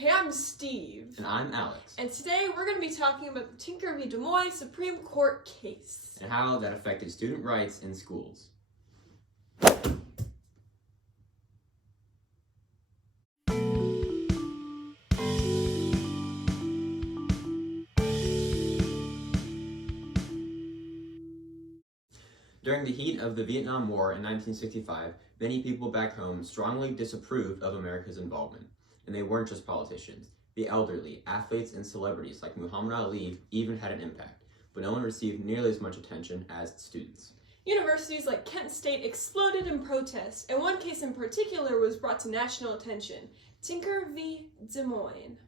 Hey, I'm Steve. And I'm Alex. And today we're going to be talking about the Tinker v. Des Moines Supreme Court case. And how that affected student rights in schools. During the heat of the Vietnam War in 1965, many people back home strongly disapproved of America's involvement. And they weren't just politicians. The elderly, athletes, and celebrities like Muhammad Ali even had an impact, but no one received nearly as much attention as students. Universities like Kent State exploded in protest, and one case in particular was brought to national attention: Tinker v. Des Moines.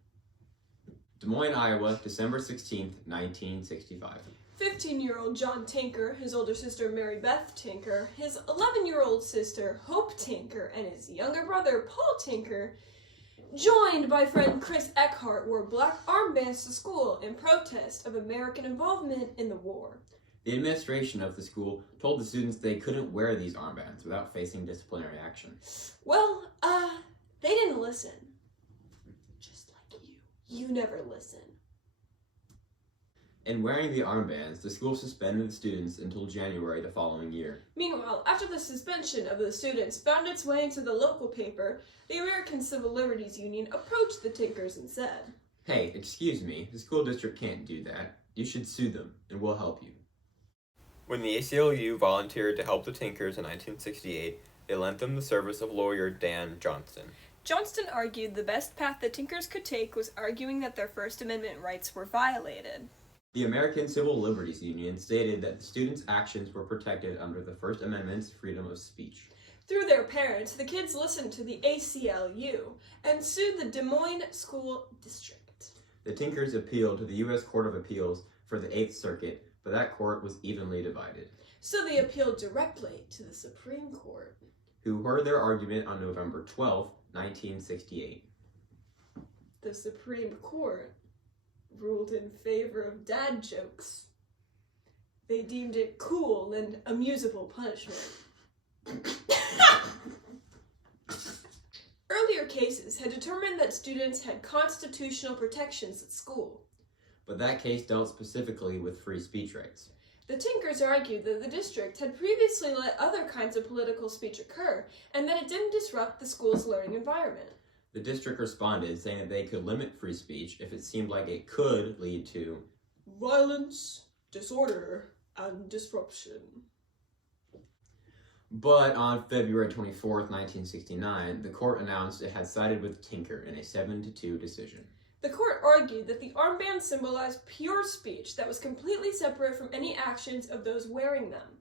Des Moines, Iowa, December 16, 1965. 15-year-old John Tinker, his older sister Mary Beth Tinker, his 11-year-old sister Hope Tinker, and his younger brother Paul Tinker, joined by friend Chris Eckhart, wore black armbands to school in protest of American involvement in the war. The administration of the school told the students they couldn't wear these armbands without facing disciplinary action. Well, they didn't listen. Just like you. You never listen. In wearing the armbands, the school suspended the students until January the following year. Meanwhile, after the suspension of the students found its way into the local paper, the American Civil Liberties Union approached the Tinkers and said, "Hey, excuse me, the school district can't do that. You should sue them, and we'll help you." When the ACLU volunteered to help the Tinkers in 1968, they lent them the service of lawyer Dan Johnston. Johnston argued the best path the Tinkers could take was arguing that their First Amendment rights were violated. The American Civil Liberties Union stated that the students' actions were protected under the First Amendment's freedom of speech. Through their parents, the kids listened to the ACLU and sued the Des Moines School District. The Tinkers appealed to the U.S. Court of Appeals for the Eighth Circuit, but that court was evenly divided. So they appealed directly to the Supreme Court, who heard their argument on November 12, 1968. The Supreme Court ruled in favor of dad jokes. They deemed it cool and a musical punishment. Earlier cases had determined that students had constitutional protections at school. But that case dealt specifically with free speech rights. The Tinkers argued that the district had previously let other kinds of political speech occur, and that it didn't disrupt the school's learning environment. The district responded, saying that they could limit free speech if it seemed like it could lead to violence, disorder, and disruption. But on February 24, 1969, the court announced it had sided with Tinker in a 7-2 decision. The court argued that the armband symbolized pure speech that was completely separate from any actions of those wearing them.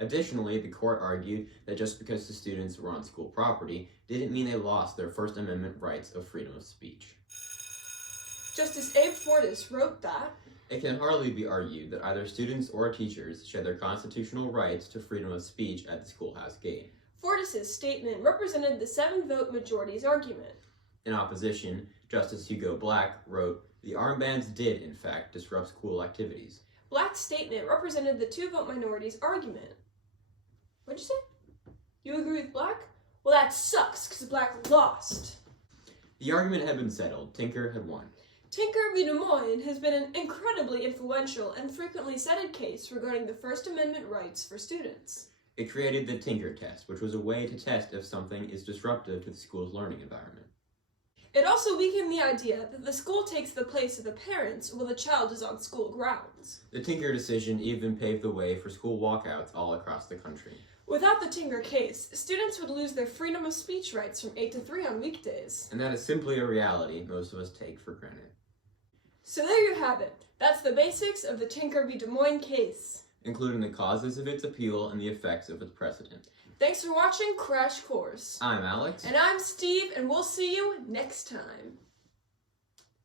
Additionally, the court argued that just because the students were on school property didn't mean they lost their First Amendment rights of freedom of speech. Justice Abe Fortas wrote that it can hardly be argued that either students or teachers shed their constitutional rights to freedom of speech at the schoolhouse gate. Fortas' statement represented the 7-vote majority's argument. In opposition, Justice Hugo Black wrote, "The armbands did, in fact, disrupt school activities." Black's statement represented the 2-vote minority's argument. What'd you say? You agree with Black? Well, that sucks, because Black lost. The argument had been settled. Tinker had won. Tinker v. Des Moines has been an incredibly influential and frequently cited case regarding the First Amendment rights for students. It created the Tinker test, which was a way to test if something is disruptive to the school's learning environment. It also weakened the idea that the school takes the place of the parents while the child is on school grounds. The Tinker decision even paved the way for school walkouts all across the country. Without the Tinker case, students would lose their freedom of speech rights from 8 to 3 on weekdays. And that is simply a reality most of us take for granted. So there you have it. That's the basics of the Tinker v. Des Moines case, including the causes of its appeal and the effects of its precedent. Thanks for watching Crash Course. I'm Alex. And I'm Steve, and we'll see you next time.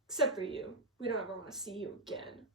Except for you. We don't ever want to see you again.